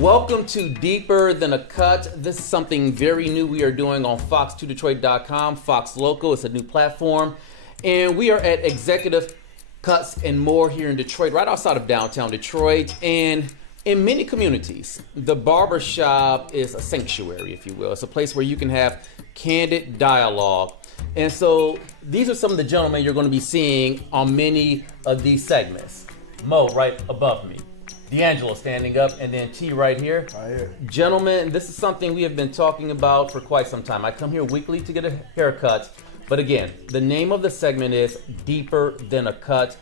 Welcome to Deeper Than a Cut. This is something very new we are doing on Fox2Detroit.com, Fox Local. It's a new platform. And we are at Executive Cuts and More here in Detroit, right outside of downtown Detroit. And in many communities, the barbershop is a sanctuary, if you will. It's a place where you can have candid dialogue. And so these are some of the gentlemen you're going to be seeing on many of these segments. Mo right above me. D'Angelo standing up, and then T right here. Right here. Gentlemen, this is something we have been talking about for quite some time. I come here weekly to get a haircut, but again, the name of the segment is Deeper Than a Cut.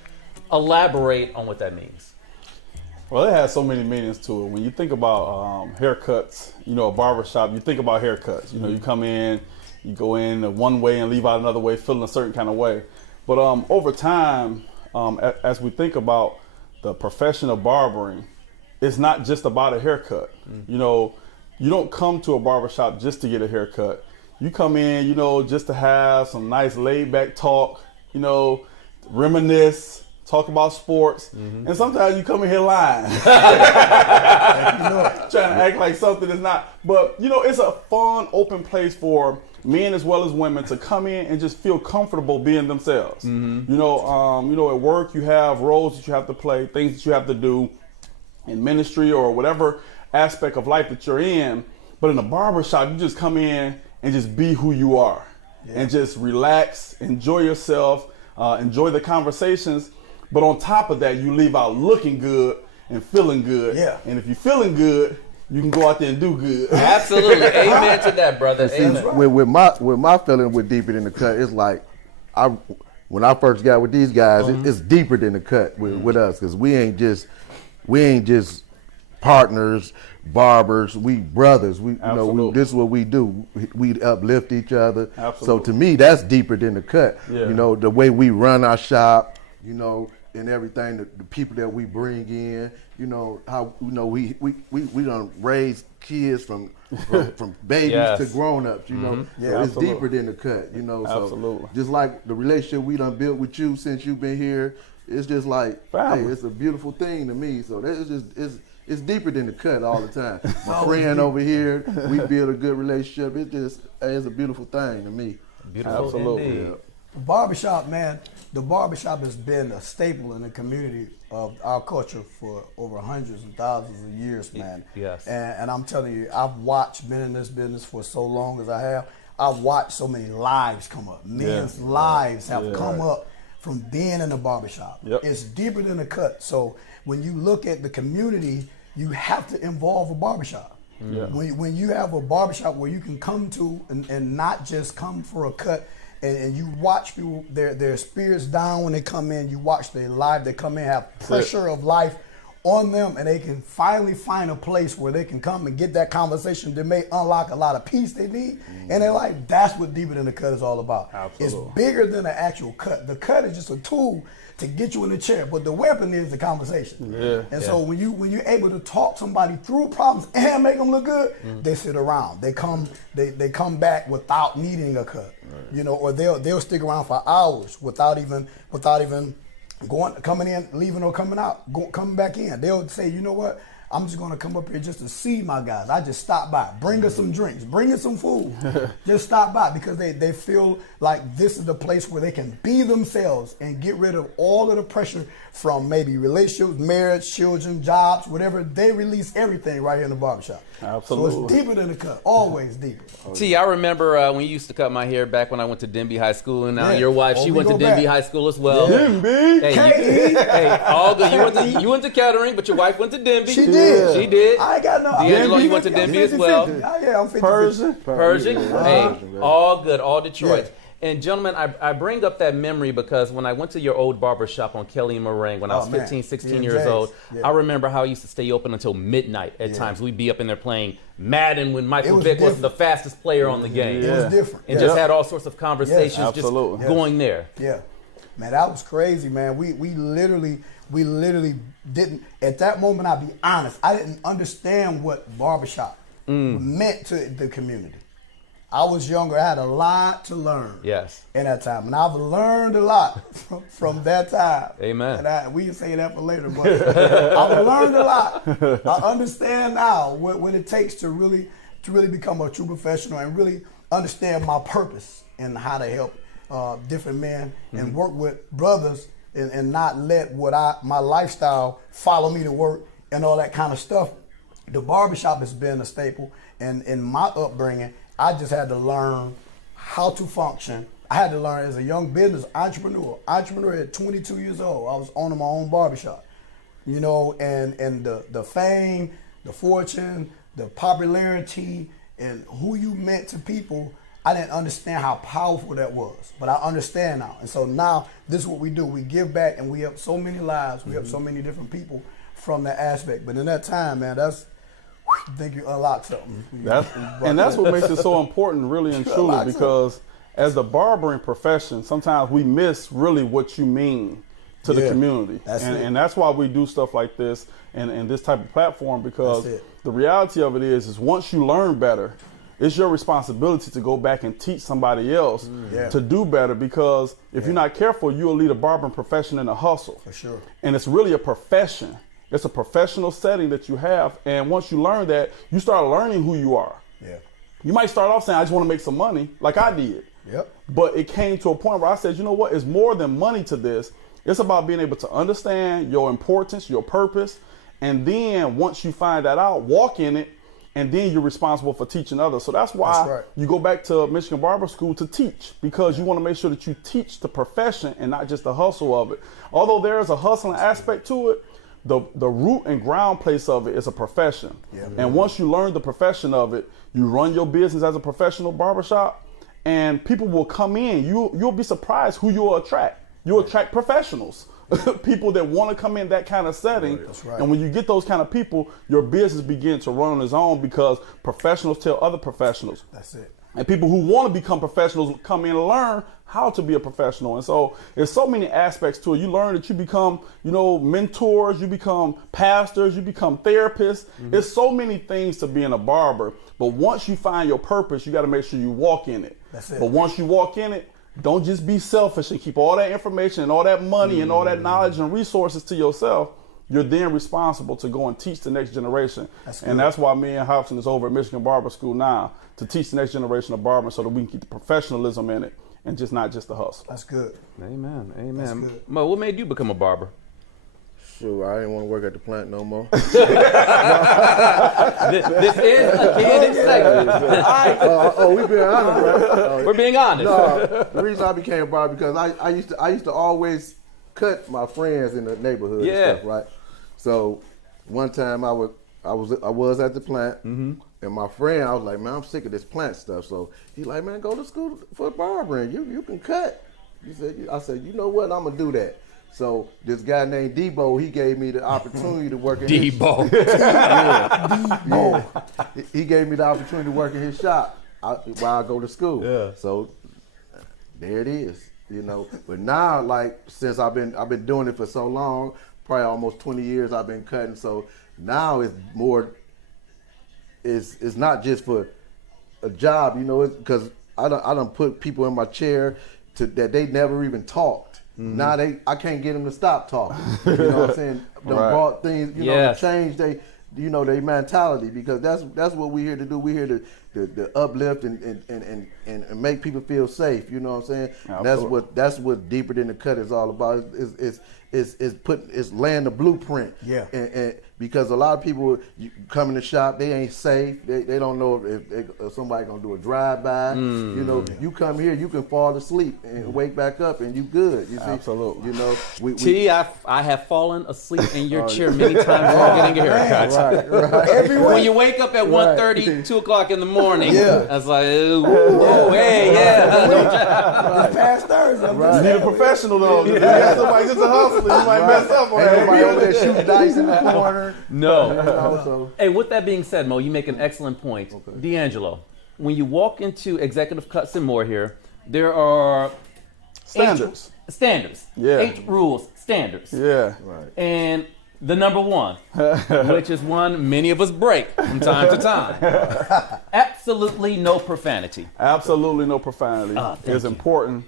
Elaborate on what that means. Well, it has so many meanings to it. When you think about haircuts, a barbershop, you think about haircuts. You come in, you go in one way and leave out another way, feeling a certain kind of way. But over time, as we think about the profession of barbering, it's not just about a haircut. You don't come to a barbershop just to get a haircut. You come in, just to have some nice laid back talk, reminisce, talk about sports. And sometimes you come in here lying. Trying to act like something is not. But, it's a fun, open place for men as well as women to come in and just feel comfortable being themselves. At work you have roles that you have to play, things that you have to do in ministry or whatever aspect of life that you're in. But in a barbershop, you just come in and just be who you are and just relax, enjoy yourself, enjoy the conversations. But on top of that, you leave out looking good and feeling good. Yeah. And if you're feeling good, you can go out there and do good. Absolutely. Amen to that, brother. See, Amen. with my feeling with Deeper Than the Cut, it's like when I first got with these guys, it's deeper than the cut with us, because we ain't just partners, barbers, we brothers. This is what we do. We uplift each other. Absolutely. So to me, that's deeper than the cut. Yeah. The way we run our shop, and everything, the people that we bring in, how we done raise kids from babies to grown-ups, So it's deeper than the cut, So Absolutely. just like the relationship we done built with you since you've been here, it's just like, hey, it's a beautiful thing to me. So it's deeper than the cut all the time. My friend over here, we build a good relationship. It's a beautiful thing to me. Beautiful. Absolutely. Indeed. Yeah. Barbershop, man, the barbershop has been a staple in the community of our culture for over hundreds and thousands of years, man. Yes. And I'm telling you, I've been in this business for so long as I have. I've watched so many lives come up. Men's lives have come up from being in the barbershop. Yep. It's deeper than the cut. So when you look at the community, you have to involve a barbershop. Yeah. When you have a barbershop where you can come to and not just come for a cut, and you watch people, their spirits down when they come in. You watch their life, they come in, have pressure of life on them, and they can finally find a place where they can come and get that conversation that may unlock a lot of peace they need. And they're like, that's what Deeper Than the Cut is all about. Absolutely. It's bigger than the actual cut. The cut is just a tool to get you in the chair, but the weapon is the conversation. So when you're able to talk somebody through problems and make them look good, they sit around. They come back without needing a cut, or they'll stick around for hours without even coming in, leaving or coming out, coming back in. They'll say, you know what? I'm just going to come up here just to see my guys. I just stop by. Bring us some drinks. Bring us some food. Just stop by, because they feel like this is the place where they can be themselves and get rid of all of the pressure from maybe relationships, marriage, children, jobs, whatever. They release everything right here in the barbershop. Absolutely. So it's deeper than the cut. Always deeper. T, I remember when you used to cut my hair back when I went to Denby High School, and now your wife, she we went to go Denby back. High School as well. Denby. Hey, all good. You went to Kettering, but your wife went to Denby. She did. She did. I ain't got no. D'Angelo, you went to I'm Denby as 50-50. well. Yeah, I'm 50-50. Pershing. Hey, Pershing, all good, all Detroit. Yeah. And gentlemen, I bring up that memory because when I went to your old barber shop on Kelly and Meringue when I was 15, 16 years old, I remember how I used to stay open until midnight at times. We'd be up in there playing Madden when Michael Vick was the fastest player on the game. It was different. And just had all sorts of conversations just absolutely. going there. Yeah. Man, that was crazy, man. We literally didn't, at that moment, I'll be honest, I didn't understand what barbershop meant to the community. I was younger. I had a lot to learn. Yes. In that time, and I've learned a lot from that time. Amen. And we can say that for later, but I've learned a lot. I understand now what it takes to really become a true professional and really understand my purpose and how to help different men and work with brothers and not let my lifestyle follow me to work and all that kind of stuff. The barbershop has been a staple, and in my upbringing, I just had to learn how to function. I had to learn as a young business entrepreneur at 22 years old. I was owning my own barbershop, you know, and the fame, the fortune, the popularity, and who you meant to people, I didn't understand how powerful that was, but I understand now. And so now this is what we do. We give back and we help so many lives. We help so many different people from that aspect. But in that time, man, I think you unlock something. And that's what makes it so important, really and truly, because as the barbering profession, sometimes we miss really what you mean to the community. And that's why we do stuff like this and this type of platform, because the reality of it is once you learn better, it's your responsibility to go back and teach somebody else to do better, because if you're not careful, you'll lead a barbering profession in a hustle. For sure. And it's really a profession. It's a professional setting that you have, and once you learn that, you start learning who you are. Yeah. You might start off saying, I just want to make some money, like I did. Yep. But it came to a point where I said, you know what, it's more than money to this. It's about being able to understand your importance, your purpose, and then once you find that out, walk in it, and then you're responsible for teaching others. So that's why you go back to Michigan Barber School to teach, because you want to make sure that you teach the profession and not just the hustle of it. Although there is a hustling aspect to it, the root and ground place of it is a profession. And once you learn the profession of it, you run your business as a professional barbershop, and people will come in. You'll be surprised who you'll attract. You'll attract professionals, people that want to come in that kind of setting. And when you get those kind of people, your business begins to run on its own, because professionals tell other professionals. That's it. And people who want to become professionals come in and learn how to be a professional. And so there's so many aspects to it. You learn that you become, mentors, you become pastors, you become therapists. There's so many things to being a barber. But once you find your purpose, you got to make sure you walk in it. That's it. But once you walk in it, don't just be selfish and keep all that information and all that money and all that knowledge and resources to yourself. You're then responsible to go and teach the next generation. And that's why me and Hobson is over at Michigan Barber School now, to teach the next generation of barbering so that we can keep the professionalism in it and not just the hustle. That's good. Amen. That's good. Mo, what made you become a barber? Sure, I didn't want to work at the plant no more. This is a candid segment. We being honest, right? We're being honest. No, the reason I became a barber because I used to always cut my friends in the neighborhood and stuff, right? So one time I was at the plant, and my friend, I was like, man, I'm sick of this plant stuff. So he's like, man, go to school for barbering. You can cut. I said, you know what? I'm gonna do that. So this guy named Debo, he gave me the opportunity to work in Debo. He gave me the opportunity to work in his shop while I go to school. Yeah. So there it is, But now, like, since I've been doing it for so long, probably almost 20 years I've been cutting. So now it's more. It's not just for a job, because I done put people in my chair that they never even talked. Now I can't get them to stop talking. You know what I'm saying? Brought things, to change they mentality, because that's what we're here to do. We're here to uplift and make people feel safe. You know what I'm saying? That's what Deeper Than the Cut is all about. It's laying the blueprint. Yeah. And because a lot of people come in the shop, they ain't safe. They don't know if somebody gonna do a drive-by. You come here, you can fall asleep and wake back up, and you good. You see? Absolutely. I have fallen asleep in your chair many times while getting a haircut. Right. When you wake up at 1:30, 2 o'clock in the morning, I was like, whoa, hey, It's past Thursday. You need a professional though. You got somebody just a hustler, you might mess up on Ain't nobody over there shooting dice in the corner. No. Hey, with that being said, Mo, you make an excellent point. Okay. D'Angelo, when you walk into Executive Cuts and More here, there are standards. 8 rules, standards. Yeah. And the number one, which is one many of us break from time to time. Absolutely no profanity. Absolutely no profanity Thank is you. important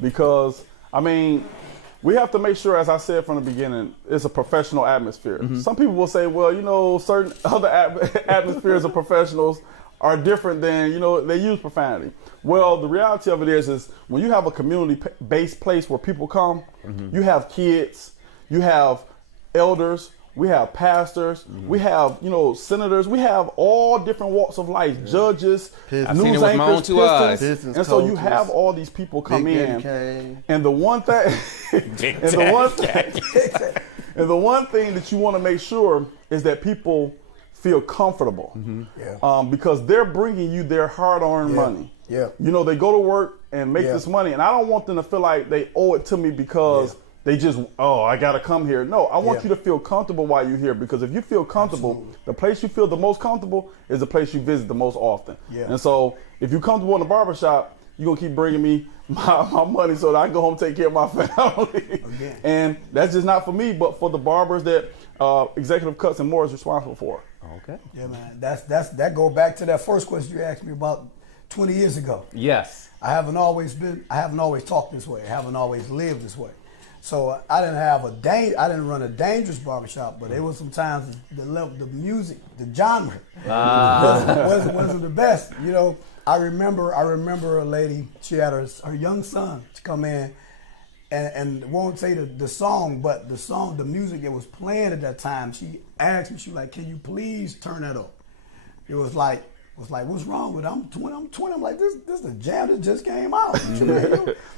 because, I mean, we have to make sure, as I said from the beginning, it's a professional atmosphere. Some people will say, well, you know, certain other atmospheres of professionals are different than, you know, they use profanity. Well, the reality of it is when you have a community-based place where people come, you have kids, you have elders, we have pastors, we have, you know, senators, we have all different walks of life, judges, I've seen it news with my own anchors, two eyes. Pistons, and so you coaches, have all these people come Big Daddy in, Kane. and the one thing, and the one thing that you want to make sure is that people feel comfortable, because they're bringing you their hard-earned money. Yeah. You know, they go to work and make this money, and I don't want them to feel like they owe it to me because they just, I got to come here. No, I want you to feel comfortable while you're here, because if you feel comfortable, the place you feel the most comfortable is the place you visit the most often. Yeah. And so if you're comfortable in the barbershop, you're going to keep bringing me my money so that I can go home and take care of my family. And that's just not for me, but for the barbers that Executive Cuts and More is responsible for. Okay. Yeah, man. That go back to that first question you asked me about 20 years ago. Yes. I haven't always talked this way. I haven't always lived this way. So I didn't run a dangerous barbershop, but there was some times the music, the genre wasn't the best. You know, I remember a lady, she had her young son to come in and won't say the song, but the music that was playing at that time, she asked me, she was like, can you please turn that up? It was like, what's wrong with it? I'm 20. I'm like, this is the jam that just came out.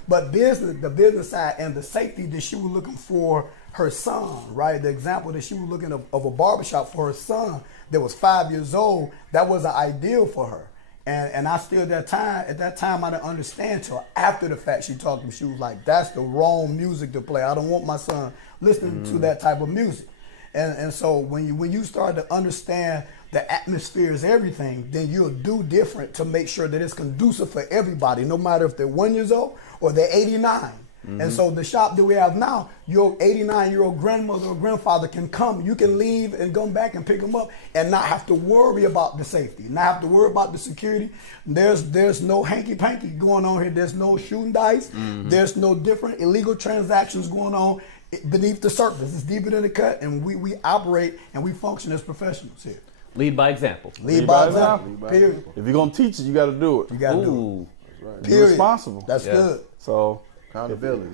But the business side and the safety that she was looking for her son, right? The example that she was looking of a barbershop for her son that was 5 years old, that was an ideal for her. And I still at that time I didn't understand till after the fact she talked to me. She was like, that's the wrong music to play. I don't want my son listening to that type of music. And so when you start to understand the atmosphere is everything, then you'll do different to make sure that it's conducive for everybody, no matter if they're 1 year old or they're 89. And so the shop that we have now, your 89-year-old grandmother or grandfather can come. You can leave and come back and pick them up and not have to worry about the safety, not have to worry about the security. There's no hanky-panky going on here. There's no shooting dice. There's no different illegal transactions going on beneath the surface. It's deeper than the cut, and we operate and we function as professionals here. Lead by example. Lead by example. Period. If you're going to teach it, you got to do it. You got to do Ooh. it. Be Period. responsible. That's good. So Accountability.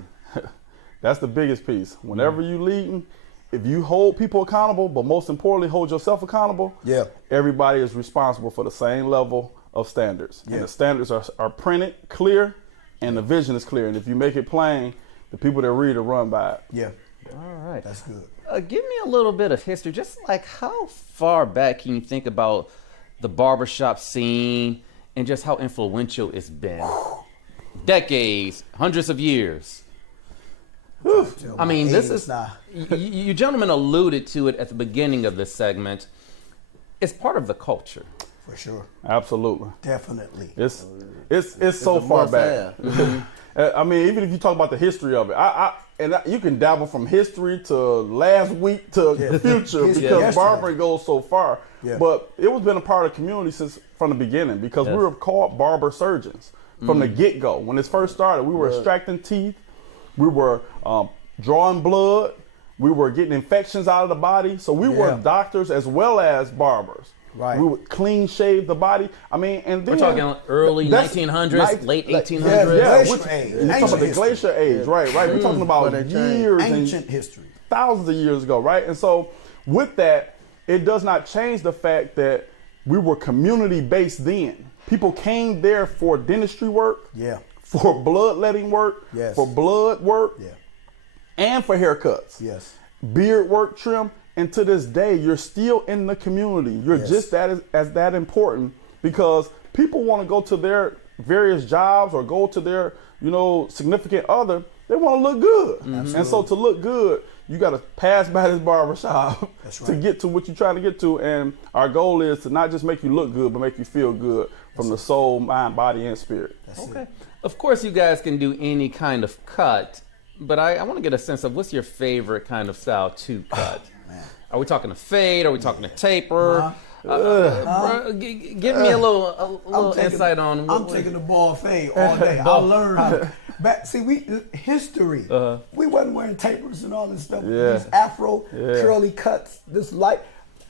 that's the biggest piece. Whenever you leading, if you hold people accountable, but most importantly, hold yourself accountable, everybody is responsible for the same level of standards. And the standards are printed, clear, and the vision is clear. And if you make it plain, the people that read it run by it. Yeah. All right. That's good. Give me a little bit of history. Just like how far back can you think about the barbershop scene and just how influential it's been? Decades, hundreds of years. I mean, this is, you gentlemen alluded to it at the beginning of this segment. It's part of the culture. For sure. Absolutely. Definitely. It's so far back. I mean, even if you talk about the history of it, you can dabble from history to last week to the future because barbering goes so far. Yeah. But it was been a part of the community since from the beginning because we were called barber surgeons from the get-go. When it first started, we were extracting teeth, we were drawing blood, we were getting infections out of the body. So we were doctors as well as barbers. Right. We would clean shave the body. I mean, and then we're talking early 1900s, late 1800s. You're talking about the glacier age, right? We're talking about years, ancient history, thousands of years ago, right? And so, with that, it does not change the fact that we were community based then. People came there for dentistry work, for bloodletting work, for blood work, and for haircuts, beard work, trim. And to this day, you're still in the community. You're just as that important because people want to go to their various jobs or go to their, significant other. They want to look good. And so to look good, you got to pass by this barbershop to get to what you're trying to get to. And our goal is to not just make you look good, but make you feel good from the soul, mind, body, and spirit. Okay. Of course, you guys can do any kind of cut, but I want to get a sense of what's your favorite kind of style to cut. Are we talking a fade? Are we talking a taper? Bro, give me a little insight on. I'm taking the ball fade all day. I learned how to. History. We wasn't wearing tapers and all this stuff. These afro curly cuts. This light.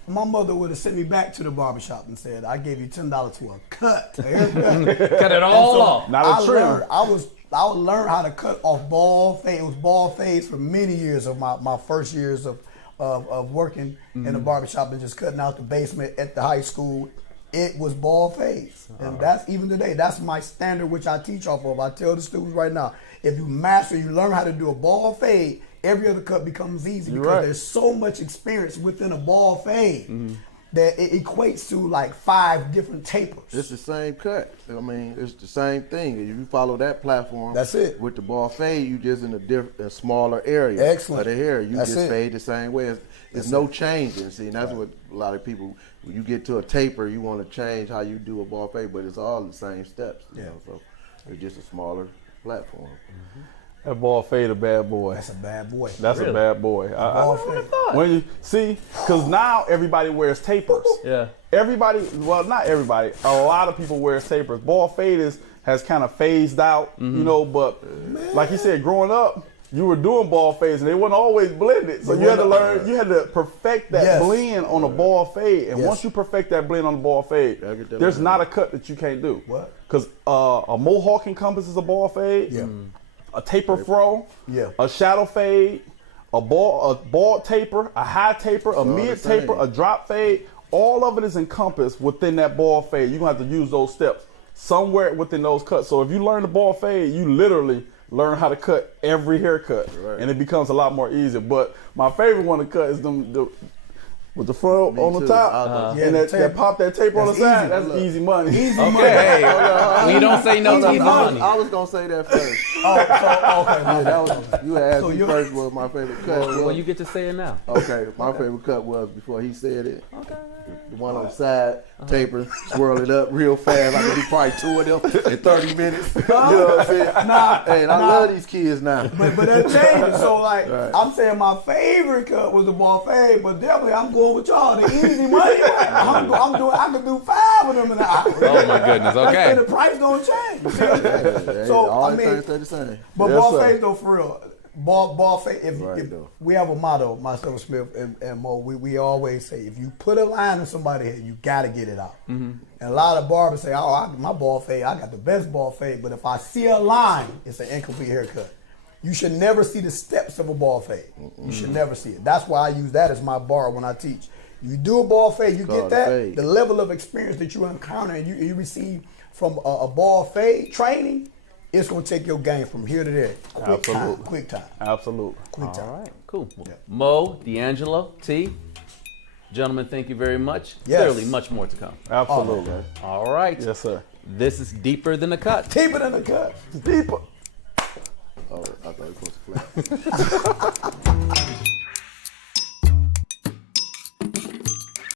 My mother would have sent me back to the barbershop and said, "I gave you $10 for a cut, a haircut." Cut it all off. Not a trim. I would learn how to cut off ball fade. It was ball fades for many years of my first years of working in the barbershop and just cutting out the basement at the high school. It was ball fades. And that's even today, that's my standard which I teach off of. I tell the students right now, if you learn how to do a ball fade, every other cut becomes easy because there's so much experience within a ball fade that it equates to like 5 different tapers. It's the same cut. I mean, it's the same thing. If you follow that platform, that's it. With the ball fade, you just in a smaller area of the hair. You just fade the same way. There's no changing. See, and that's what a lot of people, when you get to a taper, you want to change how you do a ball fade, but it's all the same steps. You know, so it's just a smaller platform. That ball fade a bad boy. That's a bad boy. That's a bad boy. Ball fade. When you see, because now everybody wears tapers. Yeah. Everybody, well, not everybody. A lot of people wear tapers. Ball fade has kind of phased out, you know. But like you said, growing up, you were doing ball fades, and they weren't always blended. So you had to learn. You had to perfect that blend on a ball fade. And once you perfect that blend on the ball fade, there's not a cut that you can't do. What? Because a mohawk encompasses a ball fade. Yeah. A taper fro, Yeah. a shadow fade, a bald taper, a high taper, a mid taper, a drop fade. All of it is encompassed within that ball fade. You're gonna have to use those steps somewhere within those cuts. So if you learn the ball fade, you literally learn how to cut every haircut, and it becomes a lot more easier. But my favorite one to cut is with the front on the top, and that pop that tape on the side. That's easy money. Easy Okay, money. hey, we don't say no easy money. I was gonna say that first. Okay. That was, you asked me first what my favorite cut was. Well, you get to say it now. Okay, my favorite cut was before he said it. Okay. The one on the side, taper, swirl it up real fast. I could do probably 2 of them in 30 minutes. You know what I'm saying? Hey, and I love these kids now. But that changes. So like I'm saying my favorite cut was the ball fade, but definitely I'm going with y'all. The easy money. I could do 5 of them in an hour. Oh my goodness. Okay. And the price don't change. So all things stay the same. But ball fade though, for real. Ball fade. If we have a motto, myself, Smith, and Mo, we always say, if you put a line in somebody's head, you got to get it out. And a lot of barbers say, my ball fade, I got the best ball fade. But if I see a line, it's an incomplete haircut. You should never see the steps of a ball fade. You should never see it. That's why I use that as my bar when I teach. You do a ball fade, you get that. The level of experience that you encounter and you receive from a ball fade training, it's going to take your game from here to there. Quick time. Absolutely. Quick time. All right, cool. Mo, D'Angelo, T, gentlemen, thank you very much. Yes. Clearly, much more to come. Absolutely. All right. Yes, sir. This is Deeper Than the Cut. Deeper than the cut. Deeper. Oh, I thought it was supposed to play.